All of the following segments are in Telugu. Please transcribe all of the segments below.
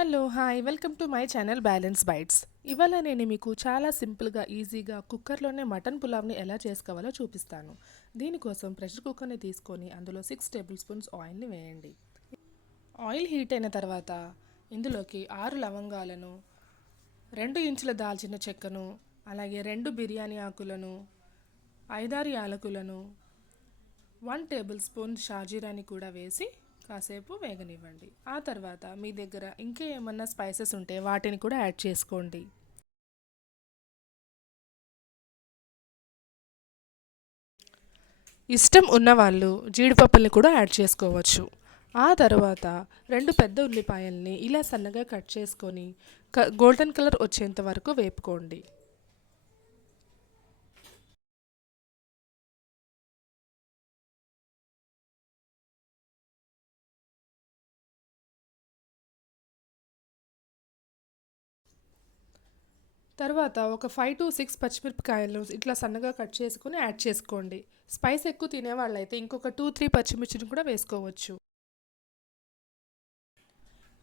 Hello hi welcome to my channel Balance Bites. ఇవాళ నేను మీకు చాలా సింపుల్గా ఈజీగా కుక్కర్లోనే మటన్ పులావ్ని ఎలా చేసుకోవాలో చూపిస్తాను. దీనికోసం ప్రెషర్ కుక్కర్ని తీసుకొని అందులో 6 టేబుల్ స్పూన్స్ ఆయిల్ని వేయండి. ఆయిల్ హీట్ అయిన తర్వాత ఇందులోకి 6 లవంగాలను, 2 ఇంచుల దాల్చిన చెక్కను, అలాగే 2 బిర్యానీ ఆకులను, 5-6 యాలకులను, 1 టేబుల్ స్పూన్ షాజీరాని కూడా వేసి కాసేపు వేగనివ్వండి. ఆ తర్వాత మీ దగ్గర ఇంకా ఏమన్నా స్పైసెస్ ఉంటే వాటిని కూడా యాడ్ చేసుకోండి. ఇష్టం ఉన్నవాళ్ళు జీడిపప్పుల్ని కూడా యాడ్ చేసుకోవచ్చు. ఆ తర్వాత 2 పెద్ద ఉల్లిపాయల్ని ఇలా సన్నగా కట్ చేసుకొని గోల్డెన్ కలర్ వచ్చేంత వరకు వేపుకోండి. తర్వాత ఒక 5 to 6 పచ్చిమిరపకాయలు ఇట్లా సన్నగా కట్ చేసుకుని యాడ్ చేసుకోండి. స్పైస్ ఎక్కువ తినేవాళ్ళైతే ఇంకొక 2-3 పచ్చిమిర్చిని కూడా వేసుకోవచ్చు.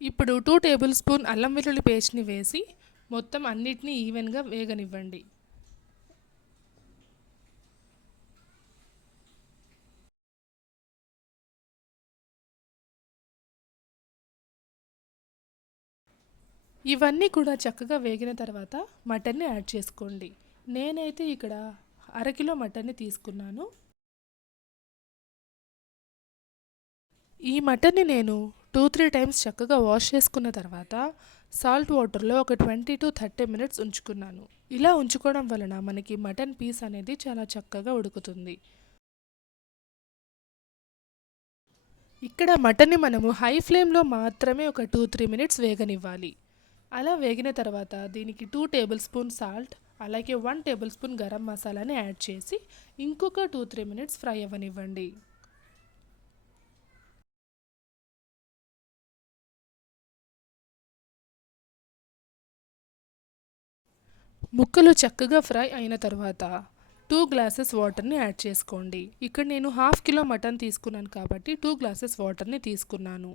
ఇప్పుడు 2 టేబుల్ స్పూన్ అల్లం వెల్లుల్లి పేస్ట్ని వేసి మొత్తం అన్నిటినీ ఈవెన్గా వేగనివ్వండి. ఇవన్నీ కూడా చక్కగా వేగిన తర్వాత మటన్ని యాడ్ చేసుకోండి. నేనైతే ఇక్కడ అరకిలో మటన్ని తీసుకున్నాను. ఈ మటన్ని నేను 2-3 టైమ్స్ చక్కగా వాష్ చేసుకున్న తర్వాత సాల్ట్ వాటర్లో ఒక 20 to 30 మినిట్స్ ఉంచుకున్నాను. ఇలా ఉంచుకోవడం వలన మనకి మటన్ పీస్ అనేది చాలా చక్కగా ఉడుకుతుంది. ఇక్కడ మటన్ని మనము హై ఫ్లేమ్లో మాత్రమే ఒక 2-3 మినిట్స్ వేగనివ్వాలి. అలా వేగిన తర్వాత దీనికి 2 టేబుల్ స్పూన్ సాల్ట్, అలాగే 1 టేబుల్ స్పూన్ గరం మసాలాని యాడ్ చేసి ఇంకొక 2-3 మినిట్స్ ఫ్రై అవ్వనివ్వండి. ముక్కలు చక్కగా ఫ్రై అయిన తర్వాత 2 గ్లాసెస్ వాటర్ని యాడ్ చేసుకోండి. ఇక్కడ నేను హాఫ్ కిలో మటన్ తీసుకున్నాను కాబట్టి 2 గ్లాసెస్ వాటర్ని తీసుకున్నాను.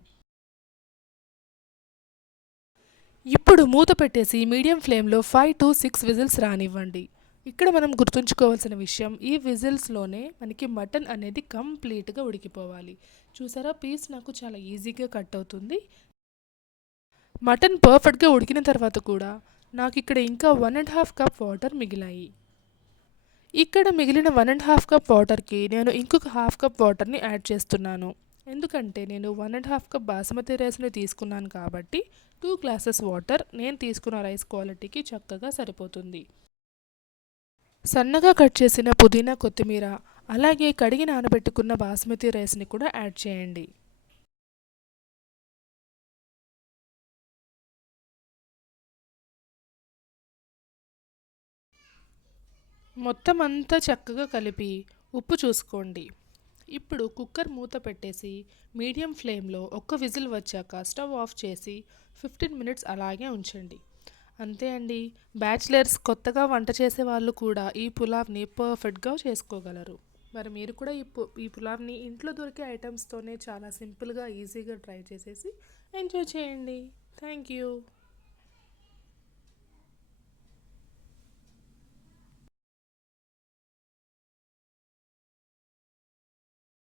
ఇప్పుడు మూత పెట్టేసి మీడియం ఫ్లేమ్లో 5 to 6 విజిల్స్ రానివ్వండి. ఇక్కడ మనం గుర్తుంచుకోవాల్సిన విషయం, ఈ విజిల్స్లోనే మనకి మటన్ అనేది కంప్లీట్గా ఉడికిపోవాలి. చూసారా, పీస్ నాకు చాలా ఈజీగా కట్ అవుతుంది. మటన్ పర్ఫెక్ట్గా ఉడికిన తర్వాత కూడా నాకు ఇక్కడ ఇంకా 1.5 కప్ వాటర్ మిగిలాయి. ఇక్కడ మిగిలిన 1.5 కప్ వాటర్కి నేను ఇంకొక హాఫ్ కప్ వాటర్ని యాడ్ చేస్తున్నాను. ఎందుకంటే నేను 1.5 కప్ బాస్మతి రైస్ని తీసుకున్నాను కాబట్టి 2 గ్లాసెస్ వాటర్ నేను తీసుకున్న రైస్ క్వాలిటీకి చక్కగా సరిపోతుంది. సన్నగా కట్ చేసిన పుదీనా, కొత్తిమీర, అలాగే కడిగి నానబెట్టుకున్న బాస్మతి రైస్ని కూడా యాడ్ చేయండి. మొత్తం అంతా చక్కగా కలిపి ఉప్పు చూసుకోండి. ఇప్పుడు కుక్కర్ మూత పెట్టేసి మీడియం ఫ్లేమ్లో ఒక్క విజిల్ వచ్చాక స్టవ్ ఆఫ్ చేసి 15 మినిట్స్ అలాగే ఉంచండి. అంతే అండి. బ్యాచిలర్స్, కొత్తగా వంట చేసే వాళ్ళు కూడా ఈ పులావ్ని పర్ఫెక్ట్గా చేసుకోగలరు. మరి మీరు కూడా ఈ పులావ్ని ఇంట్లో దొరికే ఐటమ్స్తోనే చాలా సింపుల్గా ఈజీగా ట్రై చేసేసి ఎంజాయ్ చేయండి. Thank you.